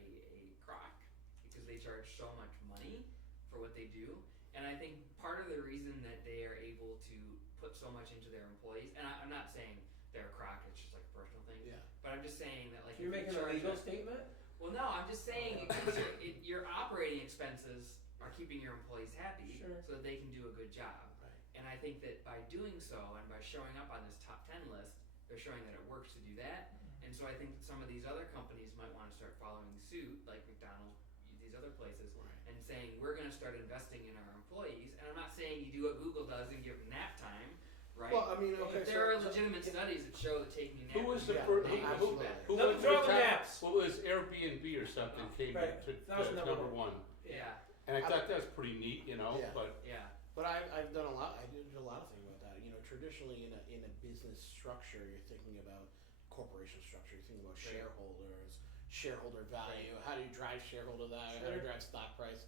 crock because they charge so much money for what they do. And I think part of the reason that they are able to put so much into their employees, and I'm not saying they're a crock, it's just like a personal thing, Yeah. but I'm just saying that like You're if you making a charge legal a- statement? well, no, I'm just saying because your operating expenses are keeping your employees happy Sure. so that they can do a good job. Right. And I think that by doing so and by showing up on this top 10 list, they're showing that it works to do that. And so I think that some of these other companies might want to start following suit, like McDonald's, these other places, Right. and saying we're going to start investing in our employees. And I'm not saying you do what Google does and give them nap time, right? Well, I mean, okay. But there are legitimate studies that show that taking a nap Who was time the Yeah, first? no, absolutely. Who Nothing was wrong with the top- naps. What was Airbnb or something came Right. to That was number number one. Yeah, And I thought that was pretty neat, Yeah. but yeah, But I've done a lot. I did a lot of things about that. Traditionally in a business structure, you're thinking about corporation structure. You're thinking about Right. shareholders, shareholder value. How do you drive shareholder value? How do you Sure. drive stock price?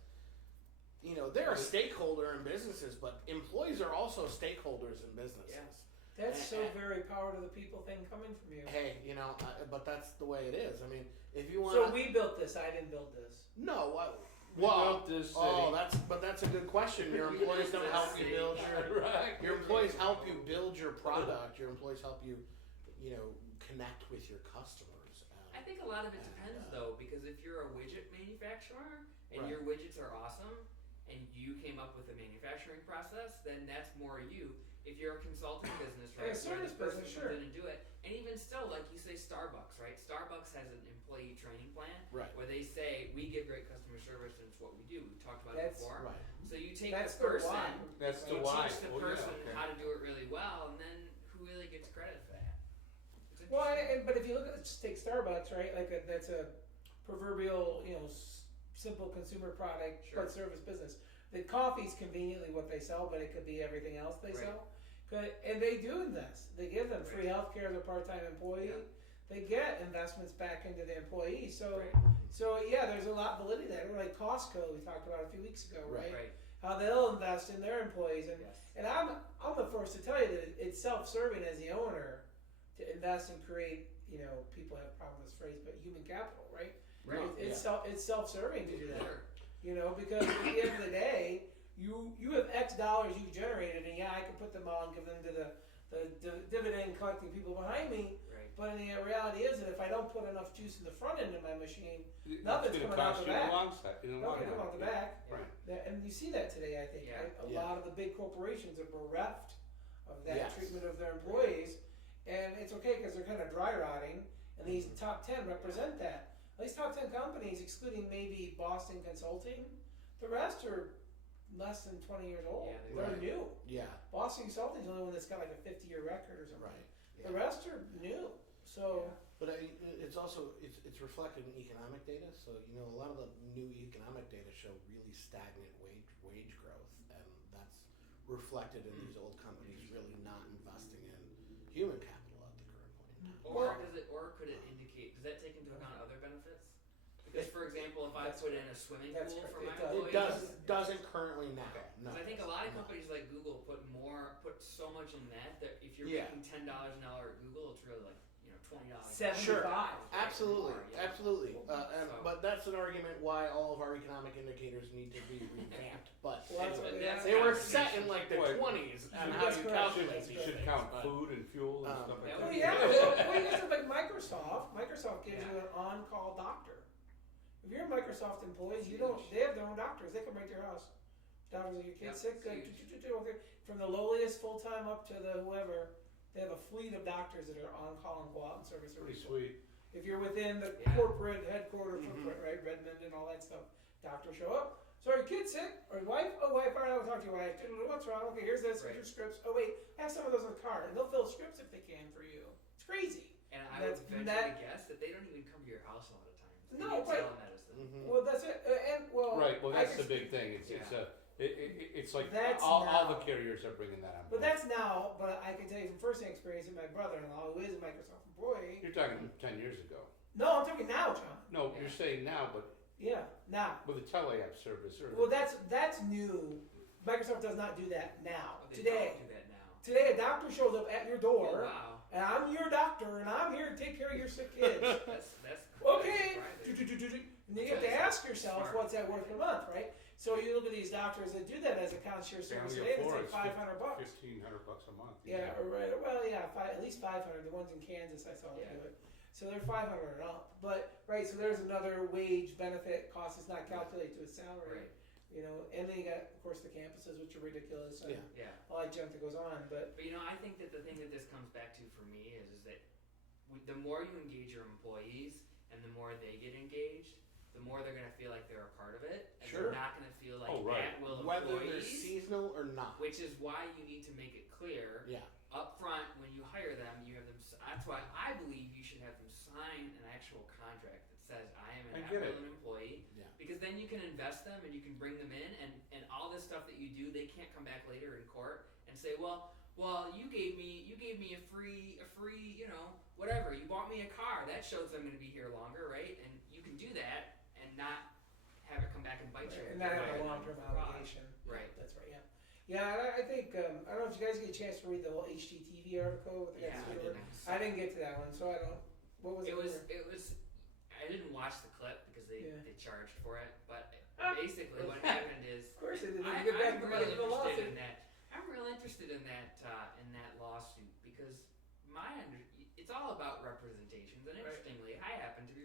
They're a stakeholder in businesses, but employees are also stakeholders in businesses. Yeah. That's so very power to the people thing coming from you. Hey, but that's the way it is. I mean, if you want, So we built this, I didn't build this. no, what? we Well, built this oh, city. that's a good question. Your employees don't help you build your. Right. Your employees help you build your product. Your employees help you, connect with your customers. I think a lot of it And, depends though, because if you're a widget manufacturer and Right. your widgets are awesome and you came up with a manufacturing process, then that's more you. If you're a consulting business, Yeah, right, where service this person business, comes sure. in and do it, and even still, like you say, Starbucks, right? Starbucks has an employee training plan Right. where they say we give great customer service and it's what we do. We talked about That's it before. Right. So you take That's the the person, why. That's the you why. teach the Oh, yeah, person okay. how to do it really well, and then who really gets credit for that? It's Well, interesting. but if you look at, just take Starbucks, right? That's a proverbial, simple consumer product, Sure. but service business. The coffee's conveniently what they sell, but it could be everything else they Right. sell. And they do invest. They give them free health care as a part-time employee. Yeah. They get investments back into the employee. So, Right. so yeah, there's a lot of validity there. Like Costco, we talked about a few weeks ago, right? Right. How they'll invest in their employees, and Yes. and I'm the first to tell you that it's self-serving as the owner to invest and create. People have a problem with this phrase, but human capital, right? Right. It's self-serving to do that. Sure. Because at the end of the day, you have X dollars you've generated, and yeah, I can put them all and give them to the dividend collecting people behind me. Right. But the reality is that if I don't put enough juice in the front end of my machine, It's nothing's gonna coming out cost the you in back. the long side, in the long nothing run. come out the back. Right. And you see that today, I think. Yeah. Right? A Yeah. lot of the big corporations are bereft of that Yes. treatment of their employees, and it's okay because they're kind of dry rotting, and these top 10 represent that. These top 10 companies, excluding maybe Boston Consulting, The rest are less than 20 years old. Yeah, They're Right. new. Yeah. Boston Consulting's the only one that's got like a 50-year record or something. Right. The rest are new. So But it's also it's reflected in economic data. So a lot of the new economic data show really stagnant wage growth, and that's reflected in these old companies really not investing in human capital at the current point in time. Or could it indicate? Does that take into account other benefits? Because, for example, if I That's put in a swimming That's pool correct. for It my does. employees, It doesn't currently now. Okay. No. Because I think a lot of No. companies like Google put so much in that if you're Yeah. making $10 an hour at Google, it's really like $20. 75. Absolutely, More, yeah. absolutely. So- But that's an argument why all of our economic indicators need to be revamped. But Well, that's anyway, what- that's they were kind of set in like the Boy. 20s on Yeah, how that's you correct. calculate You these should things, count but- food and fuel and Um, stuff like that that. Well, would- yeah. Well, you just like Microsoft. Microsoft gives Yeah. you an on-call doctor. If you're a Microsoft employee, they have their own doctors. They come right to your house. Doctors, are your kids Yep, sick? it's Okay. From the lowest full-time up to the whoever, they have a fleet of doctors that are on-call and go out and service their Pretty people. sweet. If you're within the Yeah. corporate headquarters Mhm. footprint, right, Redmond and all that stuff, doctors show up. So are your kids sick? Or your wife? Oh, wife, all right, I'll talk to your wife. What's wrong? Okay, here's this, here's Right. your scripts. Oh, wait, I have some of those in the car. And they'll fill scripts if they can for you. It's crazy. And I would That's- venture that- to guess that they don't even come to your house a lot of times. They No, do right. telemedicine. Mhm. Well, that's it. Right, well, I that's can the big thing. It's like That's all now. the carriers are bringing that on But board. that's now, but I can tell you from first-hand experience that my brother-in-law, who is a Microsoft employee. You're talking 10 years ago. No, I'm talking now, John. No, Yeah. you're saying now, but Yeah, now. with a teleapp service or Well, that's new. Microsoft does not do that now. Oh, they Today, don't do that now. today a doctor shows up at your door, Oh, wow. and I'm your doctor, and I'm here to take care of your sick kids. That's Okay. surprising. And you have to ask yourself, Smart. what's that worth a month, right? So you look at these doctors that do that as a concierge service Family today, of and four, it's like it's $500. $1,500 a month. Yeah, or right. Well, yeah, at least 500. The ones in Kansas I saw Yeah. do it. So they're 500 and up. But right, so there's another wage benefit cost. It's not calculated to a salary. Right. And then you got, of course, the campuses, which are ridiculous, and Yeah. Yeah. all that junk that goes on. But But I think that the thing that this comes back to for me is that the more you engage your employees and the more they get engaged, the more they're going to feel like they're a part of it, and Sure. they're not going to feel like Oh, right. at-will Whether they're employees. seasonal or not. Which is why you need to make it clear Yeah. up front when you hire them. You have them. That's why I believe you should have them sign an actual contract that says I am I an get it. at-will employee. Yeah. Because then you can invest them and you can bring them in, and all this stuff that you do, they can't come back later in court and say, well, you gave me a free, whatever. You bought me a car. That shows I'm going to be here longer, right? And you can do that and not have it come back and bite you. and not have Right. a long-term obligation. Right. That's right. Yeah. Yeah, and I think I don't know if you guys get a chance to read the whole HGTV article with the Yeah, guys I who were- didn't. I didn't get to that one, so I don't. What was it? It was. I didn't watch the clip because they charged for it, but basically what happened is. Of course, they did. I'm They get back the money really from the interested lawsuit. in that. I'm real interested in that lawsuit because it's all about representations. And Right. interestingly, I happened to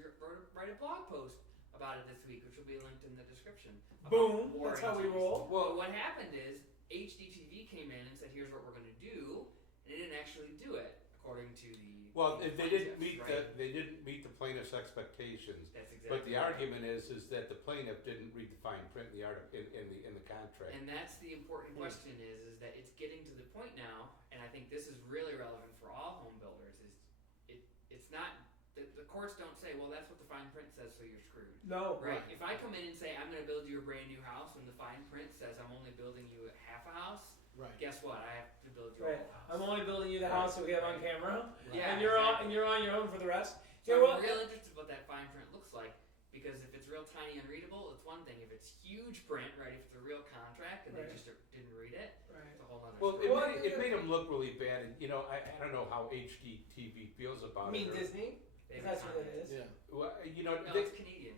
write a blog post about it this week, which will be linked in the description. about Boom. That's how we warranties. roll. Well, what happened is HDTV came in and said, "Here's what we're going to do," and they didn't actually do it according to the. Well, the they didn't plaintiffs, meet right? the plaintiff's expectations. That's exactly. But the right. argument is that the plaintiff didn't read the fine print in the contract. And that's the important question is that it's getting to the point now, and I think this is really relevant for all home builders, is it's not, the courts don't say, well, that's what the fine print says, so you're screwed. No. Right? If I come in and say, I'm going to build you a brand new house, and the fine print says I'm only building you half a house, Right. guess what? I have to build you Right. a whole house. I'm only building you the house that we have on camera, Yeah, and you're exactly. on your own for the rest. So Yeah, well, I'm real interested what that fine print looks like, because if it's real tiny and readable, it's one thing. If it's huge print, right, if it's a real contract and Right. they just didn't read it, Right. it's a whole other Well, story. it made them look really bad, and I don't know how HGTV feels about I mean it. Disney. They have That's a what it comment. is. Yeah. Well, No, they, it's Canadian.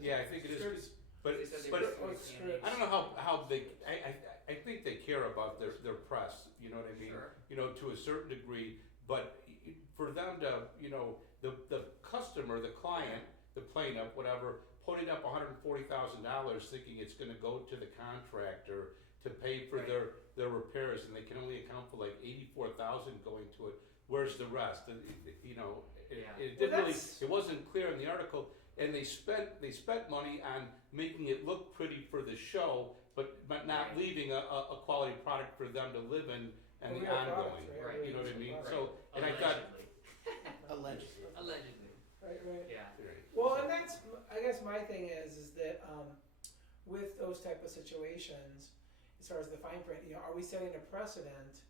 yeah, I think it is. Scripts. But They said they but were Oh, suing it's Canadian. I don't know how they. I think they care about their press. You know what I mean? Sure. To a certain degree, but for them to, the customer, the client, the plaintiff, whatever, putting up $140,000 thinking it's going to go to the contractor to pay for Right. their repairs, and they can only account for like $84,000 going to it. Where's the rest? Yeah. It Well, didn't really. that's- It wasn't clear in the article. and they spent money on making it look pretty for the show, but not Right. leaving a quality product for them to live in and Well, the we have ongoing. products, Right. You know what I mean? Right. So, and I thought, Allegedly. Allegedly. Right. Yeah. Well, and that's, I guess my thing is that with those type of situations, as far as the fine print, are we setting a precedent?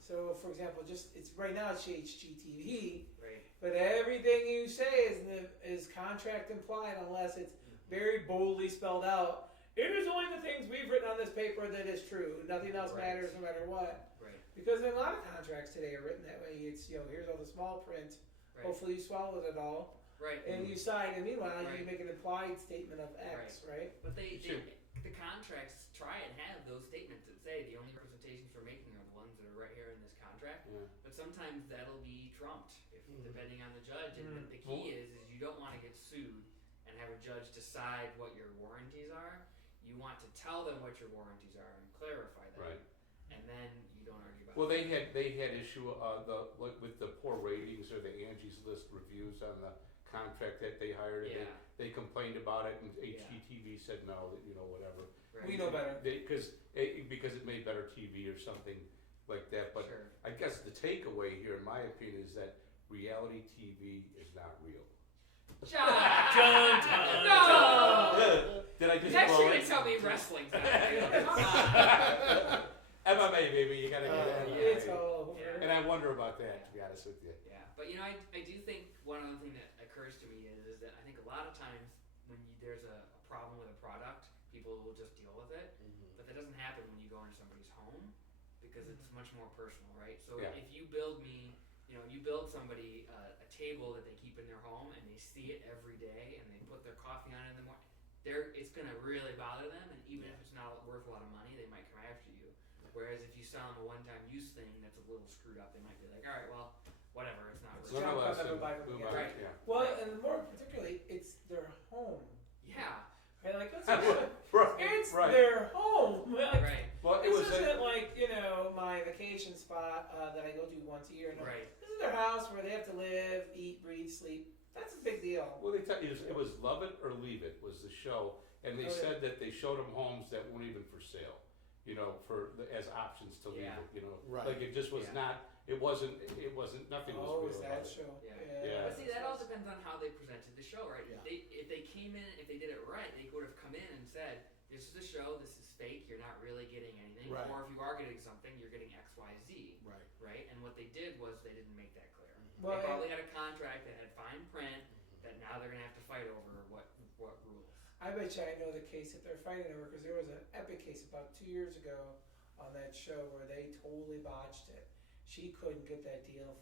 So, for example, it's right now it's HGTV, Right. but everything you say is contract implied unless it's very boldly spelled out. It is only the things we've written on this paper that is true. Nothing else Right. matters, no matter what. Right. Because a lot of contracts today are written that way. It's here's all the small print. Right. Hopefully you swallowed it all. Right. And you sign, and meanwhile, you Right. make an implied statement of X, right? But Sure. the contracts try and have those statements that say the only representations we're making are the ones that are right here in this contract. yeah. But sometimes that'll be trumped, depending on the judge. And Mhm. the key is you don't want to get sued and have a judge decide what your warranties are. You want to tell them what your warranties are and clarify them. Right. And then you don't argue about Well, it. they had issue with the poor ratings or the Angie's List reviews on the contract that they hired. Yeah. They complained about it, and HGTV said no, that whatever. Right. We know better. Because it made better TV or something like that. But Sure. I guess the takeaway here, in my opinion, is that reality TV is not real. John! Dun, dun, No! Did I just Next blow you're it? gonna tell me wrestling's not real. Come on. MMA, baby, you gotta get that. It's all over. Yeah. And I wonder about that, to be honest with you. Yeah, but I do think one other thing that occurs to me is that I think a lot of times when there's a problem with a product, people will just deal with it. But that doesn't happen when you go into somebody's home because it's much more personal, right? So Yeah. if you build me, you build somebody a table that they keep in their home and they see it every day and they put their coffee on it in the morning, it's going to really bother them. And even if it's not worth a lot of money, they might come after you. Whereas if you sell them a one-time use thing that's a little screwed up, they might be like, all right, well, whatever, it's not It's worth it. John Nonetheless, Cutler by move Again. on, Right. yeah. Well, and more particularly, it's their home. Yeah, Right? Like, let's Right, it's right. their home. Like, right, Well, it this was isn't like, my vacation spot that I go to once a year. No. right. This is their house where they have to live, eat, breathe, sleep. That's a big deal. well, they tell you it was Love It or Leave It was the show, and they Oh, yeah. said that they showed them homes that weren't even for sale, as options to leave Yeah. it, Right. like it just was Yeah. not. It wasn't. Nothing was Oh, real is about that it. show? Yeah. Yeah. But see, that all depends on how they presented the show, right? Yeah. If they came in, if they did it right, they would have come in and said, "This is a show. This is fake. You're not really getting anything. Right. Or if you are getting something, you're getting X, Y, Z." Right. Right? And what they did was they didn't make that clear. Well, They probably had a contract that had fine print that now they're gonna have to fight over what rules. I bet you I know the case that they're fighting over because there was an epic case about 2 years ago on that show where they totally botched it. She couldn't get that deal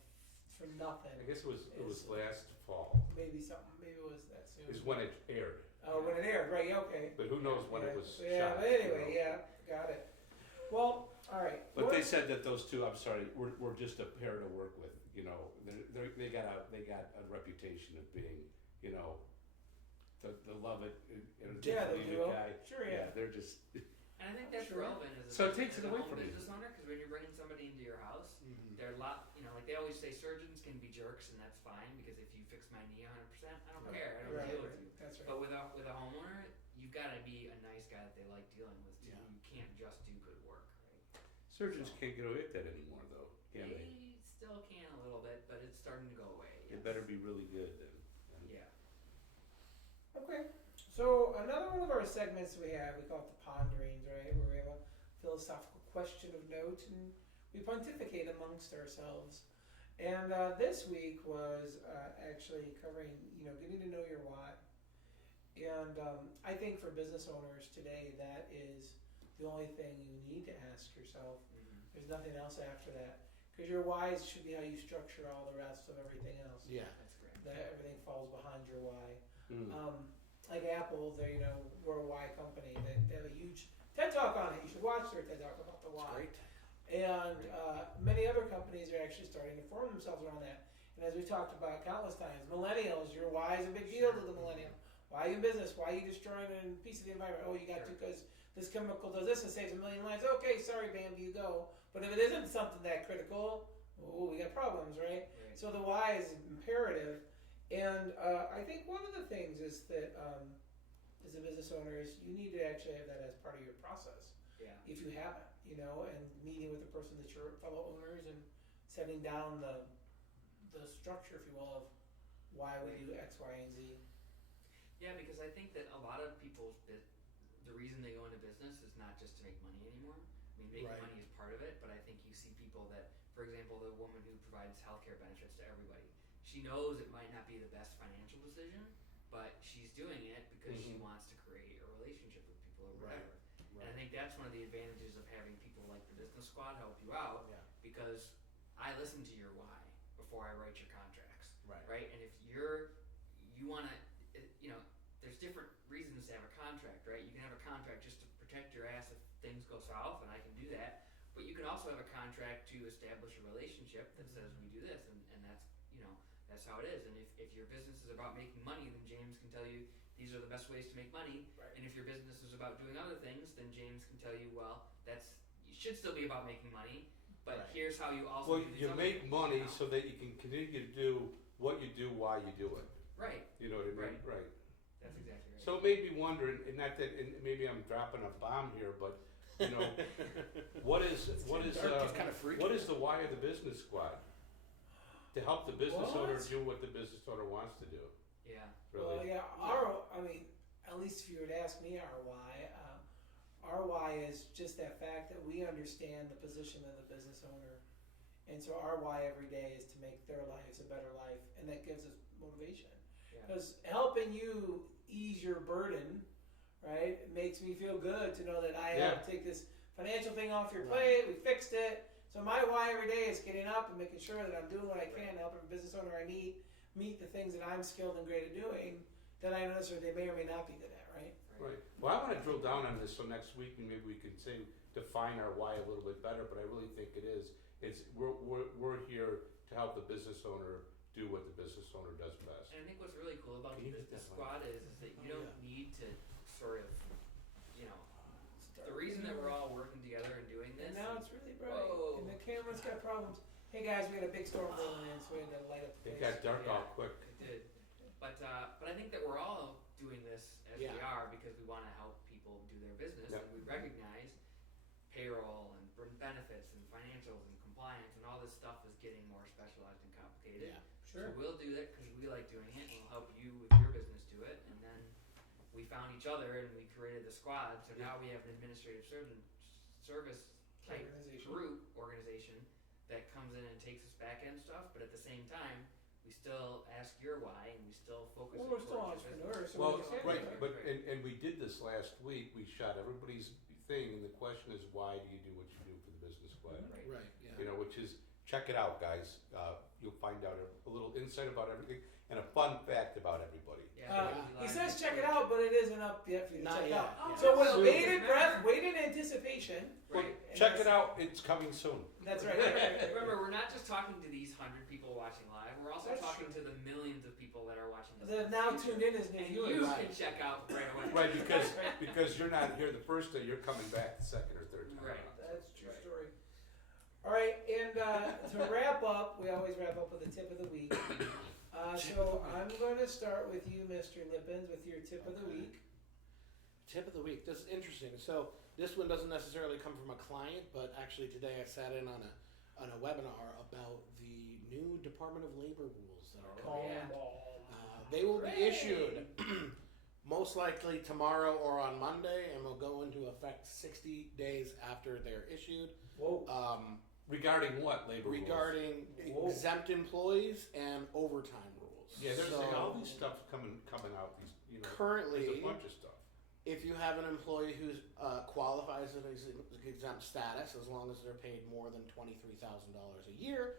for nothing. I guess it was last fall. Maybe it was that soon. Is when it aired, Oh, when it aired, right? Yeah, okay. but who knows when yeah. it was Yeah, shot. but anyway, yeah, got it. Well, all right. But What- they said that those two, I'm sorry, were just a pair to work with. They got a reputation of being, the Love It and Yeah, the Leave duo. It guy. Sure, yeah. they're just. And I think that's Sure. relevant as a, So it takes as it a away home from you. business owner because when you're bringing somebody into your house, they're a lot, like they always say, surgeons can be jerks, and that's fine because if you fix my knee 100%, I don't care. I don't Right, deal right. with you. That's right. But with a homeowner, you've got to be a nice guy that they like dealing with too. Yeah. You can't just do good work, right? Surgeons can't get away with that anymore, though, can they? They still can a little bit, but it's starting to go away. It yes. better be really good then. Yeah. Okay. So another one of our segments we have, we call it the ponderings, right? Where we have a philosophical question of note and we pontificate amongst ourselves. And this week was actually covering, getting to know your why. And I think for business owners today, that is the only thing you need to ask yourself. There's nothing else after that. Because your whys should be how you structure all the rest of everything else. Yeah. That's great. That everything falls behind your why. Mm. Like Apple, they we're a why company. They have a huge TED Talk on it. You should watch their TED Talk about the why. Great. And many other companies are actually starting to form themselves around that. And as we talked about countless times, millennials, your why is a big deal to the millennial. Why are you in business? Why are you destroying a piece of the environment? Oh, you got to because this chemical does this and saves 1 million lives. Okay, sorry, Bam, you go. But if it isn't something that critical, we got problems, right? Right. So the why is imperative. And I think one of the things is that as a business owner is you need to actually have that as part of your process. Yeah. If you haven't, and meeting with the person that your fellow owners and setting down the structure, if you will, of why we do X, Y, and Z. Yeah, because I think that a lot of people's the reason they go into business is not just to make money anymore. I mean, making Right. money is part of it, but I think you see people that, for example, the woman who provides healthcare benefits to everybody. She knows it might not be the best financial decision, but she's doing it because she wants to create a relationship with people or whatever. And I think that's one of the advantages of having people like the business squad help you out, because I listen to your why before I write your contracts, right? And if you want to, there's different reasons to have a contract, right? You can have a contract just to protect your ass if things go south, and I can do that. But you can also have a contract to establish a relationship that says we do this, and that's how it is. And if your business is about making money, then James can tell you these are the best ways to make money. Right. And if your business is about doing other things, then James can tell you, well, you should still be about making money, but here's how you also Well, do these you other make things, money so that you can continue to do what you do while you do it. Right. You know what I mean? Right. That's exactly right. So it made me wonder, and not that, and maybe I'm dropping a bomb here, but what is kind of freaky. what is the why of the business squad? To help the business owner What? do what the business owner wants to do. Yeah. Well, Really. at least if you were to ask me our why is just that fact that we understand the position of the business owner. And so our why every day is to make their lives a better life, and that gives us motivation. Yeah. Because helping you ease your burden, right, it makes me feel good to know that I have to take this financial thing off your plate, we fixed it. So my why every day is getting up and making sure that I'm doing what I can to help every business owner I meet the things that I'm skilled and great at doing that I know necessarily they may or may not be good at, right? Right. Well, I want to drill down on this so next week and maybe we can define our why a little bit better. But I really think it is. We're here to help the business owner do what the business owner does best. And I think what's really cool about Can the you hit business that squad is that you don't need to sort of, the reason that we're all working together and doing this. And now it's really bright, Whoa. and the camera's got problems. Hey guys, we had a big storm rolling in, so we had to light up the It place. got dark all quick. It did. But I think that we're all doing this as we are because we want to help people do their business, and we recognize payroll and benefits and financials and compliance and all this stuff is getting more specialized and complicated. Yeah, sure. So we'll do that because we like doing it, and we'll help you with your business do it. And then we found each other and we created the squad. So now we have an administrative service type organization that comes in and takes us back end stuff. But at the same time, we still ask your why and we still focus. Well, we're still entrepreneurs. So Well, we just right, but and we did this last week. We shot everybody's thing, and the question is, why do you do what you do for the business squad? Right. Yeah. Which is, check it out, guys. You'll find out a little insight about everything and a fun fact about everybody. He says check it out, but it isn't up yet for you to Not check yet. out. Yeah. So with Soon. bated breath, wait in anticipation. Well, And check that's- it out. It's coming soon. That's right. Remember, we're not just talking to these 100 people watching live. We're also That's talking to the millions of people that are watching this. That have now tuned in as new And viewers. you Right. can check out right away. Right, because you're not here the first day. You're coming back the second or third time. Right. That's a true story. All right, and to wrap up, we always wrap up with a tip of the week. So I'm going to start with you, Mr. Lippens, with your tip of the week. Tip of the week. This is interesting. So this one doesn't necessarily come from a client, but actually today I sat in on a webinar about the new Department of Labor rules that are coming. They will be issued most likely tomorrow or on Monday, and will go into effect 60 days after they're issued. Whoa. Regarding what labor rules? Regarding exempt employees and overtime rules. Yeah, there's So, all these stuff coming out. currently, there's a bunch of stuff. if you have an employee who qualifies as exempt status, as long as they're paid more than $23,000 a year,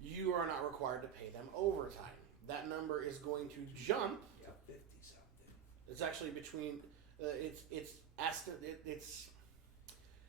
you are not required to pay them overtime. That number is going to jump. 50 something. It's actually between. It's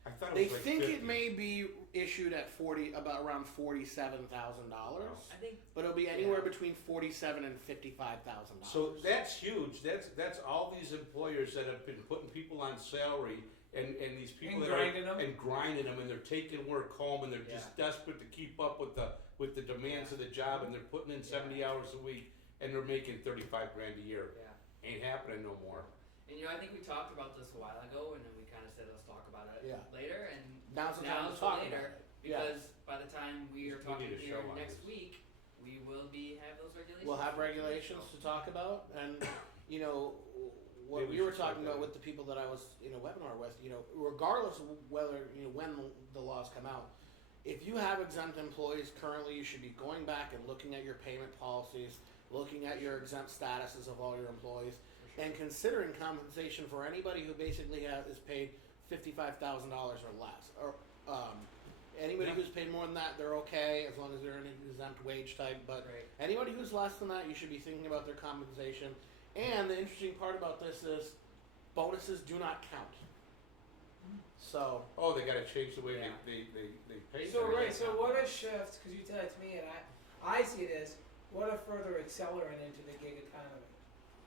I thought it They was like think 50. it may be issued at around $47,000, I think but it'll be anywhere between $47,000 and $55,000. So that's huge. That's all these employers that have been putting people on salary and these people And that grinding them. and grinding them, and they're taking work home, and they're just desperate to keep up with the demands of the job, and they're putting in 70 hours a week, and they're making 35 grand a year. Yeah. Ain't happening no more. And I think we talked about this a while ago, and then we kind of said let's talk about it Yeah. later. And Now's the time to the talk later about it. Yeah. because by the time we are We talking need a here show on next this. week, we will have those regulations. We'll have regulations to talk about, and what Maybe we we were should start talking about that. with the people that I was in a webinar with, regardless of whether when the laws come out, if you have exempt employees currently, you should be going back and looking at your payment policies, looking at your exempt statuses of all your employees, and considering compensation for anybody who basically is paid $55,000 or less, or anybody Yeah. who's paid more than that, they're okay as long as they're an exempt wage type. But Right. anybody who's less than that, you should be thinking about their compensation. And the interesting part about this is bonuses do not count. So Oh, they gotta change the way Yeah. they pay. So for it. right, so what a shift, because you tell it to me, and I see it as what a further accelerant into the gig economy,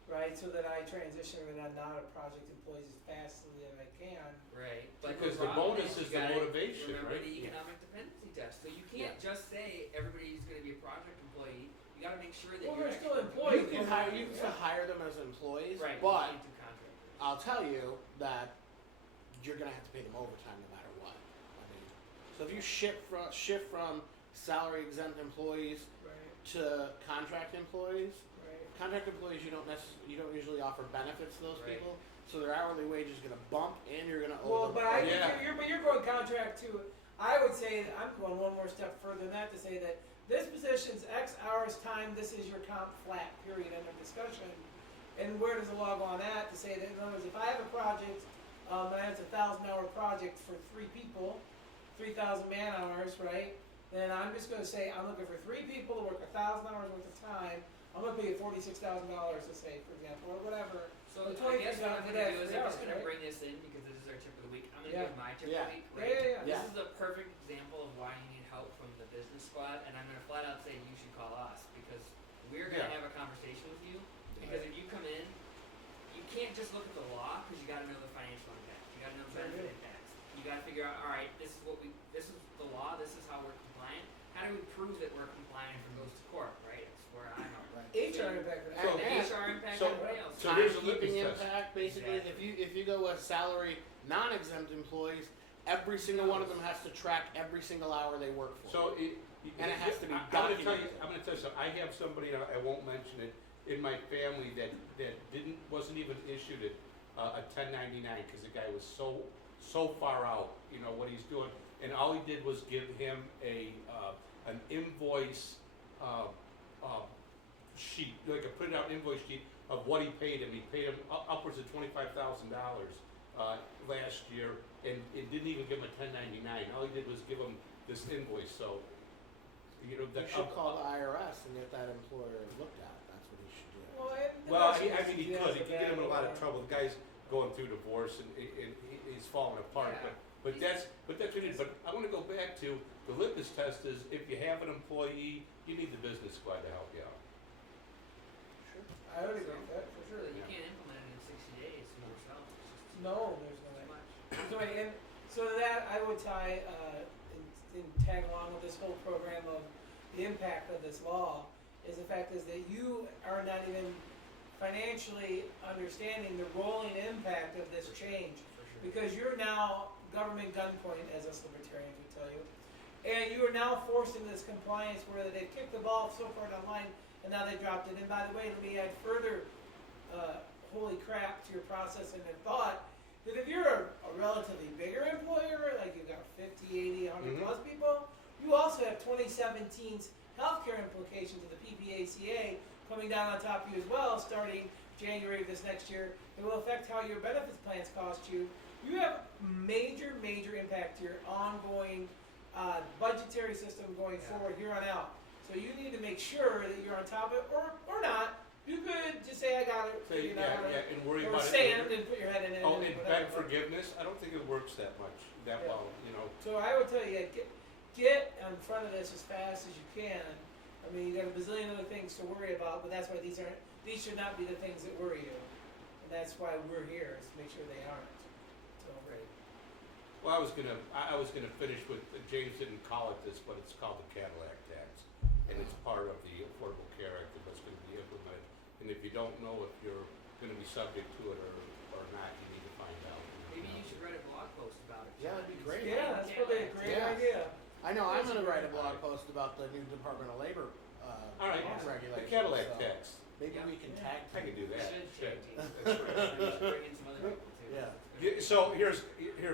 right? So that I transition and I'm not a project employee as fastly as I can. Right. But Because the problem bonus is you the gotta motivation, remember right? the economic dependency test. So you can't just say everybody's going to be a project employee. You got to make sure that Well, you're they're still actually- employees. you can hire them as employees, Right. but you need to contract. I'll tell you that you're gonna have to pay them overtime no matter what. I mean, so if you shift from salary exempt employees Right, to contract employees, right. contract employees you don't usually offer benefits to those Right. people, so their hourly wage is gonna bump and you're gonna owe Well, them. but I Yeah. think you're going contract too. I would say that I'm going one more step further than that to say that this position's X hours time. This is your comp flat. Period. End of discussion. And where does the law go on that to say that in other words, if I have a project, and it's a 1,000-hour project for 3 people, 3,000 man hours, right? Then I'm just going to say I'm looking for 3 people to work 1,000 hours worth of time. I'm going to pay you $46,000 to say, for example, or whatever. So The I guess what I'm 23 going to do is I'm just hours, going to right? bring this in because this is our tip of the week. I'm going to Yeah. give my tip Yeah. of the week. Yeah, Right? yeah, yeah. Yeah. This is the perfect example of why you need help from the business squad, and I'm going to flat out say you should call us because we're going to Yeah. have a conversation with you. Because if you come in, you can't just look at the law because you got to know the financial impact. You got to know the Sure benefit do. impacts. You got to figure out, all right, this is the law. This is how we're compliant. How do we prove that we're compliant if it goes to court? Right? It's where I'm at. Right. HR impact. So- And the HR impact so- everybody else. So there's a Timekeeping litmus test. impact, basically. Exactly. If you go with salary non-exempt employees, every single one of them has to track every single hour they work for. So And it has to be I'm gonna tell you. documented. I'm gonna tell you something. I have somebody. I won't mention it in my family that wasn't even issued a 1099 because the guy was so far out. You know what he's doing, and all he did was give him an invoice sheet, like a printed out invoice sheet of what he paid him. He paid him upwards of $25,000 last year, and it didn't even give him a 1099. All he did was give him this invoice. So, You should call the IRS and get that employer looked at. That's what he should do. Well, I mean, he could get him in a lot of trouble. The guy's going through divorce and he's falling apart. Yeah. But that's what it is. But I want to go back to the litmus test is if you have an employee, you need the business squad to help you out. Sure. I would agree with that for sure. You Yeah. can't implement it in 60 days yourself. It's just No, there's no too way. much. So, and so to that I would tie and tag along with this whole program of the impact of this law is the fact is that you are not even financially understanding the rolling impact of this change For sure. because you're now government gunpoint, as us libertarians would tell you, and you are now forced into this compliance where they've kicked the ball so far down the line and now they dropped it. And by the way, let me add further holy crap to your process and the thought that if you're a relatively bigger employer, like you've got 50, 80, 100 plus people, you also have 2017's healthcare implications of the PPACA coming down on top of you as well, starting January of this next year. It will affect how your benefits plans cost you. You have major impact to your ongoing budgetary system going forward here on out. So you need to make sure that you're on top of it, or not. You could just say, I got it, Say, figure it out, and worry or about stand it. and put your head in it. Oh, and and whatever. beg forgiveness. I don't think it works that Yeah. well. You know. So I would tell you, get in front of this as fast as you can. I mean, you got a bazillion other things to worry about, but that's why these should not be the things that worry you. And that's why we're here, is to make sure they aren't. So Right. Well, I was gonna finish with James didn't call it this, but it's called the Cadillac tax. and it's part of the Affordable Care Act that's going to be implemented. And if you don't know if you're going to be subject to it or not, you need to find out. Maybe you should write a blog post about it. Yeah, that'd be great. Yeah, that's probably a great Yeah. idea. I know I'm gonna write a blog post about the new Department of Labor, All right, regulations. the Cadillac so tax. Maybe Yeah. we can tag I can do We that. should Shit. take teams. That's right. We should bring in some other people too. Yeah. Yeah, so here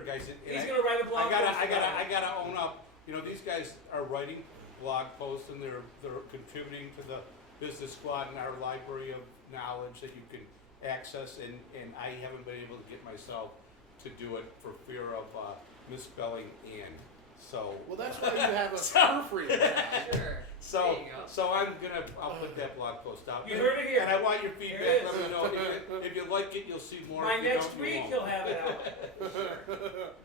guys. and He's I- gonna write a blog post about it. I gotta own up. You know, these guys are writing blog posts and they're contributing to the business squad and our library of knowledge that you can access. And I haven't been able to get myself to do it for fear of misspelling "and." So. Well, that's why you have a proofreader. Sure. So, There you go. so I'll put that blog post out. You heard it here. And I want your There feedback. it Let is. me know if you like it. You'll see more. By if you next don't, you week, won't. he'll have it out.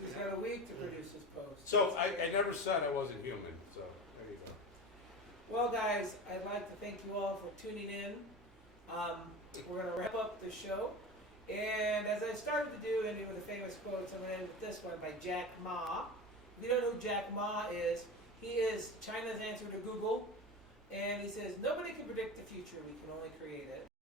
He's got a week to produce his post. So I never said I wasn't human. So there you go. Well, guys, I'd like to thank you all for tuning in. We're going to wrap up the show. And as I started to do, ending with the famous quotes, I'm going to end with this one by Jack Ma. If you don't know who Jack Ma is, he is China's answer to Google. And he says, nobody can predict the future, we can only create it.